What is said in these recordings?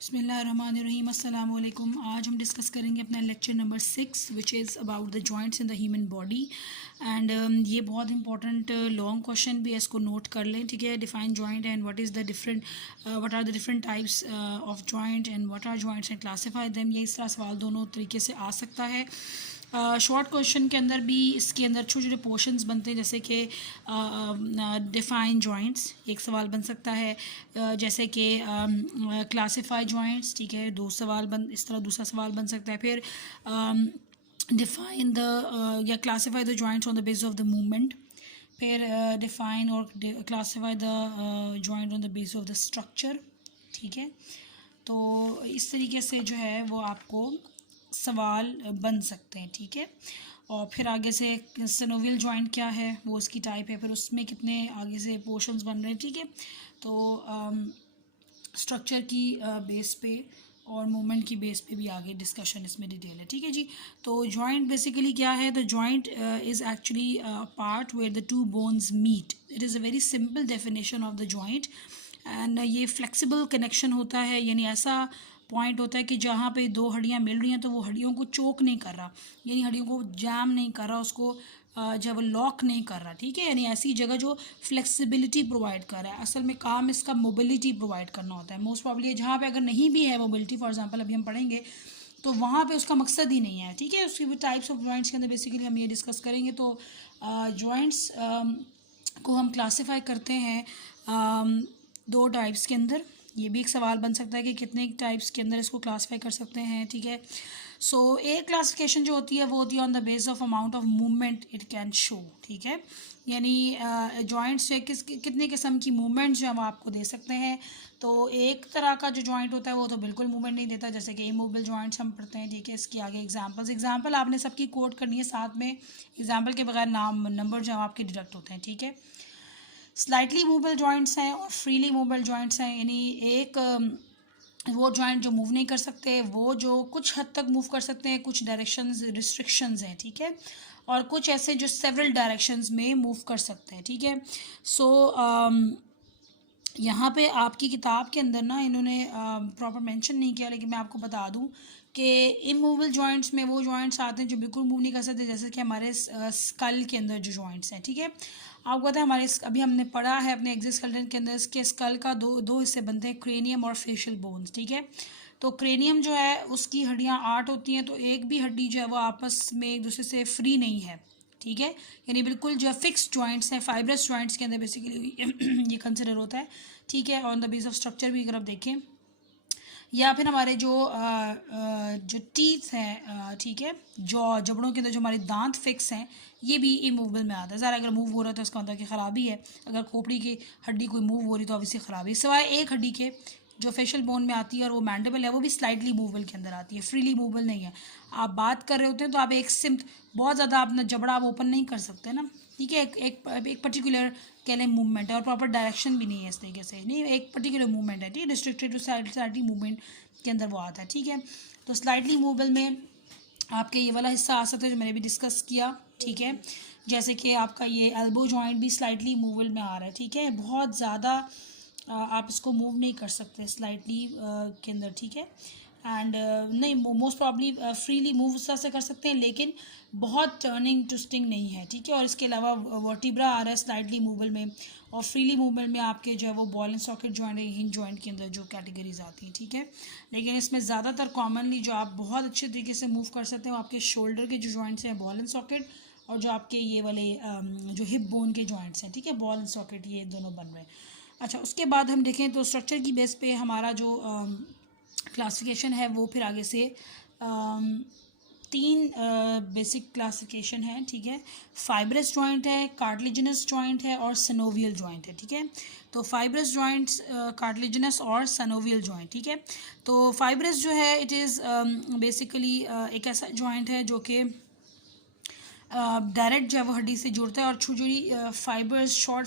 बिस्मिल्लाहिर्रहमानिर्रहीम अस्सलाम वालेकुम। आज हम डिस्कस करेंगे अपना lecture number 6 which is about the joints in the human body. And ये बहुत इंपॉर्टेंट लॉन्ग क्वेश्चन भी है, इसको नोट कर लें, ठीक है। Define joint and what is the different what are the different types of joint and what are joints and classify them. ये इस तरह सवाल दोनों तरीके से आ सकता है। शॉर्ट क्वेश्चन के अंदर भी इसके अंदर छोटे छोटे पोर्शंस बनते हैं, जैसे कि डिफाइन जॉइंट्स एक सवाल बन सकता है, जैसे कि क्लासिफाई जॉइंट्स, ठीक है, दो सवाल इस तरह दूसरा सवाल बन सकता है। फिर डिफाइन द या classify the joints on the basis of the movement. फिर डिफाइन और classify the joint on the basis of the structure, ठीक है। तो इस तरीके से जो है वो आपको सवाल बन सकते हैं, ठीक है। और फिर आगे से सिनोवियल जॉइंट क्या है, वो उसकी टाइप है, फिर उसमें कितने आगे से पोर्शंस बन रहे हैं, ठीक है। तो स्ट्रक्चर की बेस पे और मूवमेंट की बेस पे भी आगे डिस्कशन इसमें डिटेल है, ठीक है जी। तो जॉइंट बेसिकली क्या है, the joint is actually part where the two bones meet. It is a very simple definition of the joint. And ये फ्लेक्सिबल कनेक्शन होता है, यानी ऐसा पॉइंट होता है कि जहाँ पे दो हड्डियाँ मिल रही हैं तो वो हड्डियों को चोक नहीं कर रहा, यानी हड्डियों को जैम नहीं कर रहा, उसको जब लॉक नहीं कर रहा, ठीक है। यानी ऐसी जगह जो फ्लेक्सिबिलिटी प्रोवाइड कर रहा है। असल में काम इसका मोबिलिटी प्रोवाइड करना होता है। मोस्ट प्रॉब्ली जहाँ पे अगर नहीं भी है मोबिलिटी, फॉर एग्जांपल अभी हम पढ़ेंगे, तो वहाँ पे उसका मकसद ही नहीं है, ठीक है। उसकी भी टाइप्स ऑफ जॉइंट्स के अंदर बेसिकली हम ये डिस्कस करेंगे। तो जॉइंट्स को हम क्लासीफाई करते हैं दो टाइप्स के अंदर। ये भी एक सवाल बन सकता है कि कितने टाइप्स के अंदर इसको क्लासीफाई कर सकते हैं, ठीक है। सो एक क्लासिफिकेशन जो होती है वो होती है on the base of amount of movement it can show, ठीक है। यानी जॉइंट्स से कितने किस्म की मूवमेंट जो हम आपको दे सकते हैं। तो एक तरह का जो जॉइंट होता है वो तो बिल्कुल मूवमेंट नहीं देता, जैसे कि इमूवेबल जॉइंट्स हम पढ़ते हैं, ठीक है। इसके आगे एग्जांपल आपने सबकी कोड करनी है, साथ में एग्जांपल के बगैर नाम नंबर जो आपके डिडक्ट होते हैं, ठीक है। स्लाइटली मूवेबल जॉइंट्स हैं और फ्रीली मूवेबल जॉइंट्स हैं। यानी एक वो जॉइंट जो मूव नहीं कर सकते, वो जो कुछ हद तक मूव कर सकते हैं, कुछ डायरेक्शंस रिस्ट्रिक्शंस हैं, ठीक है। और कुछ ऐसे जो सेवरल डायरेक्शंस में मूव कर सकते हैं, ठीक है। सो यहाँ पे आपकी किताब के अंदर ना इन्होंने प्रॉपर मेंशन नहीं किया, लेकिन मैं आपको बता दूँ कि इमूवेबल जॉइंट्स में वो जॉइंट्स आते हैं जो बिल्कुल मूव नहीं कर सकते, जैसे कि हमारे स्कल के अंदर जो जॉइंट्स हैं, ठीक है। आपको पता है हमारे अभी हमने पढ़ा है अपने एक्सोस्केलेटन के अंदर इसके स्कल का दो हिस्से बनते हैं, क्रेनियम और फेशियल बोन्स, ठीक है। तो क्रेनियम जो है उसकी हड्डियाँ 8 होती हैं, तो एक भी हड्डी जो है वो आपस में एक दूसरे से फ्री नहीं है, ठीक है। यानी बिल्कुल जो फिक्स जॉइंट्स हैं, फाइब्रस जॉइंट्स के अंदर बेसिकली ये कंसिडर होता है, ठीक है। On the base of structure भी अगर आप देखें, या फिर हमारे जो टीथ हैं, ठीक है, जबड़ों के अंदर जो हमारे दांत फिक्स हैं, ये भी इमूवेबल में आता है। ज़रा अगर मूव हो रहा है तो इसका मतलब कि ख़राबी है। अगर खोपड़ी की हड्डी कोई मूव हो रही तो ऑब्वियसली ख़राबी है। सिवाय एक हड्डी के जो फेशियल बोन में आती है और वो मैंडिबल है, वो भी स्लाइटली मूवेबल के अंदर आती है, फ्रीली मूवेबल नहीं है। आप बात कर रहे होते हैं तो आप एक सिम्त बहुत ज़्यादा अपना जबड़ा आप ओपन नहीं कर सकते ना, ठीक है। एक पर्टिकुलर कह लें मूवमेंट है और प्रॉपर डायरेक्शन भी नहीं है, इस तरीके से नहीं, एक पर्टिकुलर मूवमेंट है, ठीक है। रिस्ट्रिक्टेड टू स्लाइटली मूवमेंट के अंदर वो आता है, ठीक है। तो स्लाइटली मूवेबल में आपके ये वाला हिस्सा आ सकता है जो मैंने भी डिस्कस किया, ठीक है। जैसे कि आपका ये एल्बो जॉइंट भी स्लाइटली मूवेबल में आ रहा है, ठीक है। बहुत ज़्यादा आप इसको मूव नहीं कर सकते स्लाइटली के अंदर, ठीक है। एंड नहीं, मोस्ट प्रॉब्ली फ्रीली मूव उस तरह से कर सकते हैं, लेकिन बहुत टर्निंग ट्विस्टिंग नहीं है, ठीक है। और इसके अलावा वर्टिब्रा आ रहा है स्लाइटली मूवल में, और फ्रीली मूवमेंट में आपके जो है वो बॉल एंड सॉकेट जॉइंट है, हिंज जॉइंट के अंदर जो कैटेगरीज आती हैं, ठीक है। लेकिन इसमें ज़्यादातर कॉमनली जो आप बहुत अच्छे तरीके से मूव कर सकते हैं वो आपके शोल्डर के जो जॉइंट्स हैं, बॉल एंड सॉकेट, और जो आपके ये वाले जो हिप बोन के जॉइंट्स हैं, ठीक है, बॉल एंड सॉकेट, ये दोनों बन रहे हैं। अच्छा, उसके बाद हम देखें तो स्ट्रक्चर की बेस पे हमारा जो क्लासिफिकेशन है वो फिर आगे से तीन बेसिक क्लासिफिकेशन है, ठीक है। फाइब्रस जॉइंट है, कार्टिलेजिनस जॉइंट है और सनोवियल जॉइंट है, ठीक है। तो फाइब्रस जॉइंट्स, कार्टिलेजिनस और सनोवियल जॉइंट, ठीक है। तो फाइब्रस जो है इट इज़ बेसिकली एक ऐसा जॉइंट है जो कि डायरेक्ट जो है वो हड्डी से जुड़ता है, और छोटी छोटी फाइबर्स और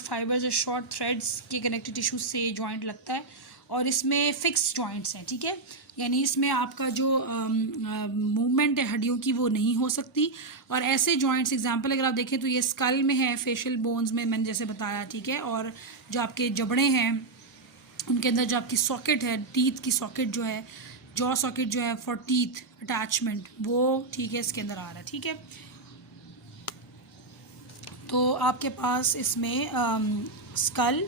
शॉर्ट थ्रेड्स के कनेक्टिव टिश्यूज से ये जॉइंट लगता है, और इसमें फिक्स जॉइंट्स हैं, ठीक है। यानी इसमें आपका जो मूवमेंट है हड्डियों की वो नहीं हो सकती। और ऐसे जॉइंट्स एग्जांपल अगर आप देखें तो ये स्कल में है, फेशियल बोन्स में मैंने जैसे बताया, ठीक है। और जो आपके जबड़े हैं उनके अंदर जो आपकी सॉकेट है, टीथ की सॉकेट जो है, जॉ सॉकेट जो है फॉर टीथ अटैचमेंट, वो ठीक है इसके अंदर आ रहा है। ठीक है, तो आपके पास इसमें स्कल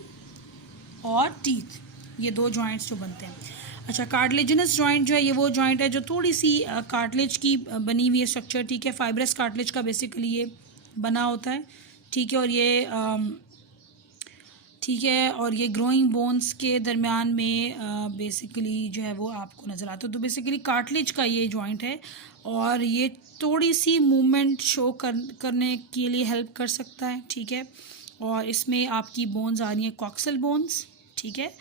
और टीथ, ये दो जॉइंट्स जो बनते हैं। अच्छा, कार्टिलेजिनस जॉइंट जो है ये वो जॉइंट है जो थोड़ी सी कार्टिलेज की बनी हुई है स्ट्रक्चर। ठीक है, फाइब्रस कार्टिलेज का बेसिकली ये बना होता है। ठीक है, और ये ठीक है, और ये ग्रोइंग बोन्स के दरमियान में बेसिकली जो है वो आपको नज़र आता है। तो बेसिकली कार्टिलेज का ये जॉइंट है और ये थोड़ी सी मूवमेंट शो करने के लिए हेल्प कर सकता है। ठीक है, और इसमें आपकी बोन्स आ रही हैं कॉक्सल बोन्स। ठीक है,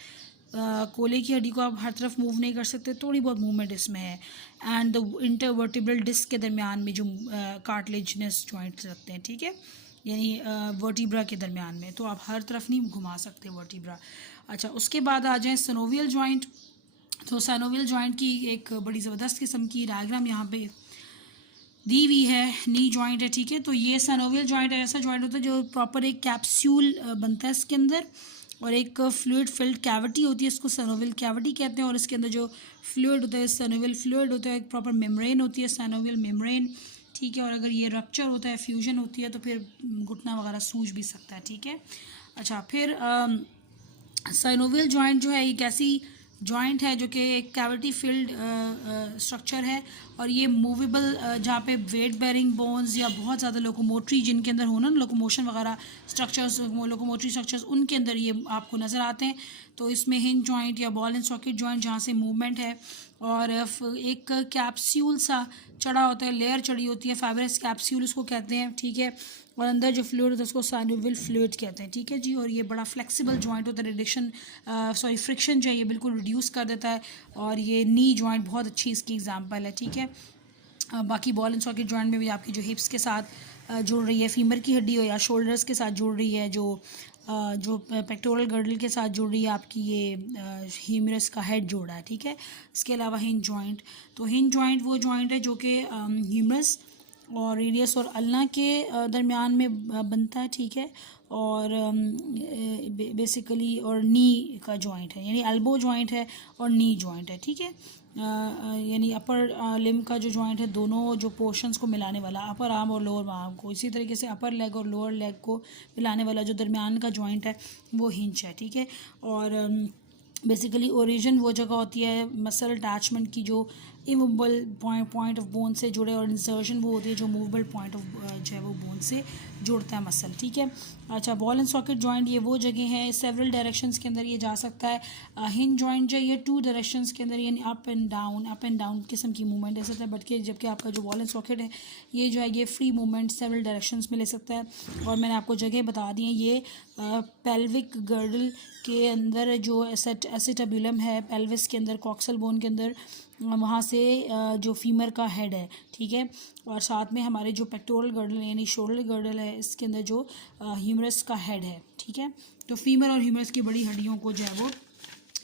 कोले की हड्डी को आप हर तरफ मूव नहीं कर सकते, थोड़ी बहुत मूवमेंट इसमें है। एंड द इंटरवर्टिब्रल डिस्क के दरमियान में जो कार्टिलेजिनस जॉइंट्स लगते हैं। ठीक है, यानी वर्टिब्रा के दरमियान में, तो आप हर तरफ नहीं घुमा सकते वर्टिब्रा। अच्छा, उसके बाद आ जाएं सैनोवियल जॉइंट। तो सैनोवियल जॉइंट की एक बड़ी ज़बरदस्त किस्म की डायग्राम यहाँ पे दी हुई है, नी जॉइंट है। ठीक है, तो ये सैनोवियल जॉइंट ऐसा जॉइंट होता है जो प्रॉपर एक कैप्सूल बनता है इसके अंदर, और एक फ्लूइड फिल्ड कैविटी होती है, इसको सैनोवियल कैविटी कहते हैं। और इसके अंदर जो फ्लूइड होता है सैनोवियल फ्लूइड होता है, एक प्रॉपर मेम्ब्रेन होती है सैनोवियल मेम्ब्रेन। ठीक है, और अगर ये रप्चर होता है, फ्यूजन होती है, तो फिर घुटना वगैरह सूज भी सकता है। ठीक है, अच्छा, फिर साइनोवियल जॉइंट जो है एक ऐसी जॉइंट है जो कि एक कैविटी फिल्ड स्ट्रक्चर है, और ये मूवेबल जहाँ पे वेट बेरिंग बोन्स या बहुत ज़्यादा लोकोमोटरी जिनके अंदर हो ना, लोकोमोशन वगैरह स्ट्रक्चर्स, लोकोमोटरी स्ट्रक्चर्स, उनके अंदर ये आपको नज़र आते हैं। तो इसमें हिंज जॉइंट या बॉल एंड सॉकेट जॉइंट जहाँ से मूवमेंट है, और एक कैप्सूल सा चढ़ा होता है, लेयर चढ़ी होती है, फाइब्रस कैप्सूल उसको कहते हैं। ठीक है, और अंदर जो फ्लूइड होता है उसको साइनोवियल फ्लूइड कहते हैं। ठीक है जी, और ये बड़ा फ्लेक्सिबल जॉइंट होता है, रिडक्शन फ्रिक्शन जो है ये बिल्कुल रिड्यूस कर देता है, और ये नी जॉइंट बहुत अच्छी इसकी एग्जांपल है। ठीक है, बाकी बॉल एंड सॉकेट जॉइंट में भी आपकी जो हिप्स के साथ जुड़ रही है, फीमर की हड्डी हो या शोल्डर्स के साथ जुड़ रही है, जो पेक्टोरल गर्डल के साथ जुड़ रही है, आपकी ये ह्यूमरस का हेड जोड़ा है। ठीक है, इसके अलावा हिंज जॉइंट, तो हिंज जॉइंट वो जॉइंट है जो कि ह्यूमरस और रेडियस और अल्ना के दरमियान में बनता है। ठीक है, और बेसिकली और नी का जॉइंट है, यानी एल्बो जॉइंट है और नी जॉइंट है। ठीक है, यानी अपर लिम का जो जॉइंट है, दोनों जो पोर्शंस को मिलाने वाला, अपर आर्म और लोअर आर्म को, इसी तरीके से अपर लेग और लोअर लेग को मिलाने वाला जो दरमियान का जॉइंट है वो हिंज है। ठीक है, और बेसिकली ओरिजिन वो जगह होती है मसल अटैचमेंट की जो इमूवेबल पॉइंट ऑफ बोन से जुड़े, और इंसर्शन वो होती है जो मूवेबल पॉइंट ऑफ जो है वो बोन से जोड़ता है मसल। ठीक है, अच्छा, बॉल एंड सॉकेट जॉइंट ये वो जगह है, सेवरल डायरेक्शंस के अंदर ये जा सकता है। हिंज जॉइंट जो ये 2 डायरेक्शंस के अंदर, यानी अप एंड डाउन किस्म की मूवमेंट ले सकता है, बट जबकि आपका जो बॉल एंड सॉकेट है ये जो है ये फ्री मूवमेंट सेवरल डायरेक्शंस में ले सकता है। और मैंने आपको जगह बता दी है, ये पेल्विक गर्डल के अंदर जो एसिटाब्यूलम है, पेल्विस के अंदर, कॉक्सल बोन के अंदर, वहाँ से जो फीमर का हेड है। ठीक है, और साथ में हमारे जो पेक्टोरल गर्डल यानी शोल्डर गर्डल है, इसके अंदर जो ह्यूमरस का हेड है। ठीक है, तो फीमर और ह्यूमरस की बड़ी हड्डियों को जो है वो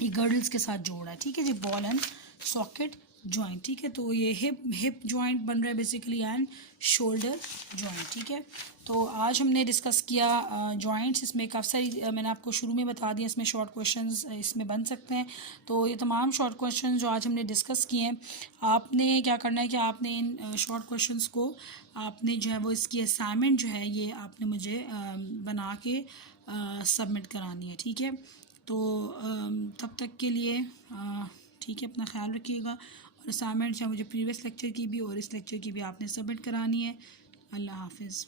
ये गर्डल्स के साथ जोड़ा है। ठीक है जी, बॉल एंड सॉकेट जॉइंट। ठीक है, तो ये हिप जॉइंट बन रहा है बेसिकली, एंड शोल्डर जॉइंट। ठीक है, तो आज हमने डिस्कस किया जॉइंट्स, इसमें काफ़ी सारी मैंने आपको शुरू में बता दिया, इसमें शॉर्ट क्वेश्चंस इसमें बन सकते हैं। तो ये तमाम शॉर्ट क्वेश्चंस जो आज हमने डिस्कस किए हैं, आपने क्या करना है कि आपने इन शॉर्ट क्वेश्चंस को आपने जो है वो इसकी असाइनमेंट जो है ये आपने मुझे बना के सबमिट करानी है। ठीक है, तो तब तक के लिए ठीक है, अपना ख्याल रखिएगा, और असाइनमेंट चाहे मुझे प्रीवियस लेक्चर की भी और इस लेक्चर की भी आपने सबमिट करानी है। अल्लाह हाफिज़।